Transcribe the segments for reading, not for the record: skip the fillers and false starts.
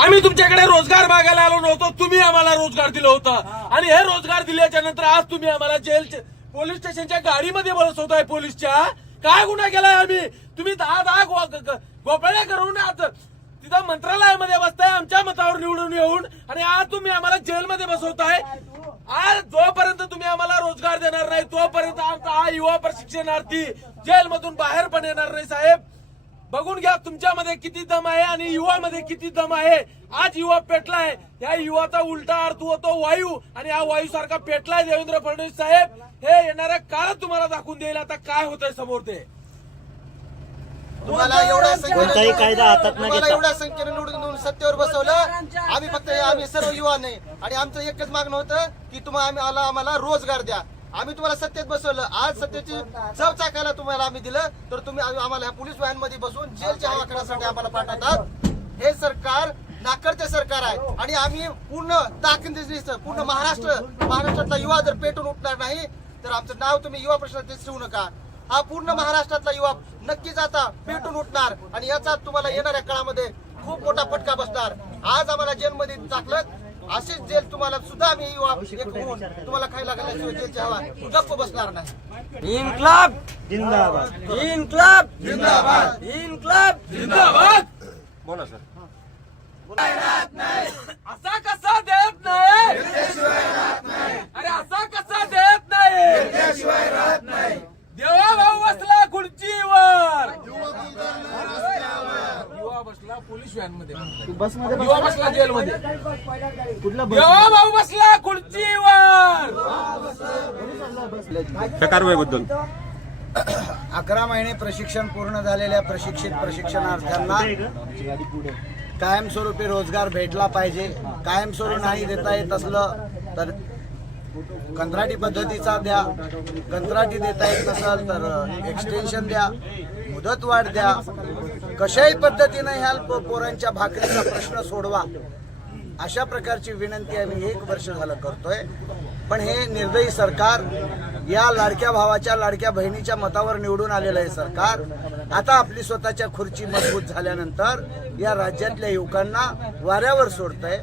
आम्ही तुमच्याकडे रोजगार मागायला आलो नव्हतो, तुम्ही आम्हाला रोजगार दिला होता आणि हे रोजगार दिल्याच्या नंतर आज तुम्ही आम्हाला पोलीस स्टेशनच्या गाडीमध्ये बसवताय. पोलीसच्या काय गुन्हा केलाय आम्ही? तुम्ही 10 गोपाळ्या करून आज तिथं मंत्रालयामध्ये बसताय आमच्या मतावर निवडून येऊन, आणि आज तुम्ही आम्हाला जेलमध्ये बसवताय. आज जोपर्यंत तुम्ही आम्हाला रोजगार देणार नाही तोपर्यंत आमचा हा युवा प्रशिक्षणार्थी जेलमधून बाहेर पण येणार नाही. साहेब बघून घ्या तुमच्यामध्ये किती दम आहे आणि युवामध्ये किती दम आहे. आज युवा पेटलाय, या युवाचा उलटा अर्थ होतो वायू, आणि हा वायू सारखा पेटलाय देवेंद्र फडणवीस साहेब. हे येणाऱ्या काळात तुम्हाला दाखवून देईल आता काय होतंय समोर. ते तुम्हाला एवढ्या कोणताही कायदा हातात न घेता एवढ्या संख्येने निवडून सत्तेवर बसवलं. आम्ही सर्व युवा नाही, आणि आमचं एकच मागणं होतं की आम्हाला रोजगार द्या. आम्ही तुम्हाला सत्तेत बसवलं, आज सत्तेची चव चाकायला तुम्हाला आम्ही दिलं, तर तुम्ही आम्हाला ह्या पोलीस व्हॅन मध्ये बसून जेलच्या हवा करण्यासाठी आम्हाला पाठवतात. हे सरकार नाकर्ते सरकार आहे, आणि आम्ही पूर्ण ताकदीने पूर्ण महाराष्ट्रातला युवा जर पेटून उठणार नाही तर आमचं नाव तुम्ही युवा प्रश्नात ठेवू नका. हा पूर्ण महाराष्ट्रातला युवा नक्कीच आता पेटून उठणार, आणि याचा तुम्हाला येणाऱ्या काळामध्ये खूप मोठा फटका बसणार. आज आम्हाला जेलमध्ये टाकलं, अशीच जेल तुम्हाला सुद्धा आम्ही युवा एक होऊन तुम्हाला खायला घालल्याशिवाय जेलची हवा गप्प बसणार नाही. इन्क्लाब जिंदाबाद, इन्क्लाब जिंदाबाद, इन्क्लाब जिंदाबाद. बोला सर. असा कसा देत नाही? अरे असा कसा देत नाही? देवा भाऊ बसला खुर्चीवर, युवा बसला पोलीस व्हॅन मध्ये, युवा बसला जेलमध्ये, देवा भाऊ बसला खुर्चीवर. कारवाईबद्दल 11 महिने प्रशिक्षण पूर्ण झालेल्या प्रशिक्षित प्रशिक्षणार्थ्यांना कायमस्वरूपी रोजगार भेटला पाहिजे. कायमस्वरूपी नाही देता येत असलं तर कंत्राटी पद्धतीचा द्या. कंत्राटी देता येत नसेल तर एक्सटेन्शन द्या, मुदतवाढ द्या. कशाही पद्धतीने ह्या पोरांच्या भाकरीचा प्रश्न सोडवा, अशा प्रकारची विनंती आम्ही 1 वर्ष झालं करतोय. पण हे निर्दयी सरकार, या लाडक्या भावाच्या लाडक्या बहिणीच्या मतावर निवडून आलेलं आहे सरकार, आता आपली स्वतःच्या खुर्ची मजबूत झाल्यानंतर या राज्यातल्या युवकांना वाऱ्यावर सोडतंय,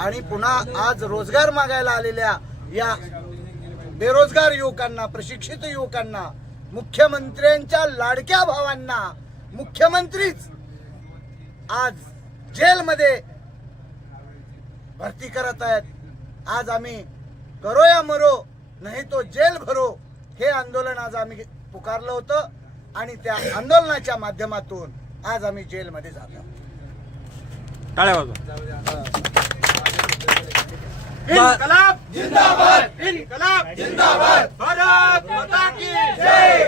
आणि पुन्हा आज रोजगार मागायला आलेल्या या बेरोजगार युवकांना, प्रशिक्षित युवकांना, मुख्यमंत्र्यांच्या लाडक्या भावांना मुख्यमंत्रीच आज जेलमध्ये भरती करत आहेत. आज आम्ही करो या मरो नाही तो जेल भरो हे आंदोलन आज आम्ही पुकारलं होतं, आणि त्या आंदोलनाच्या माध्यमातून आज आम्ही जेलमध्ये जातो. टाळ्या वाजवा. इन्कलाब जिंदाबाद, इन्कलाब जिंदाबाद, भारत माता की जय.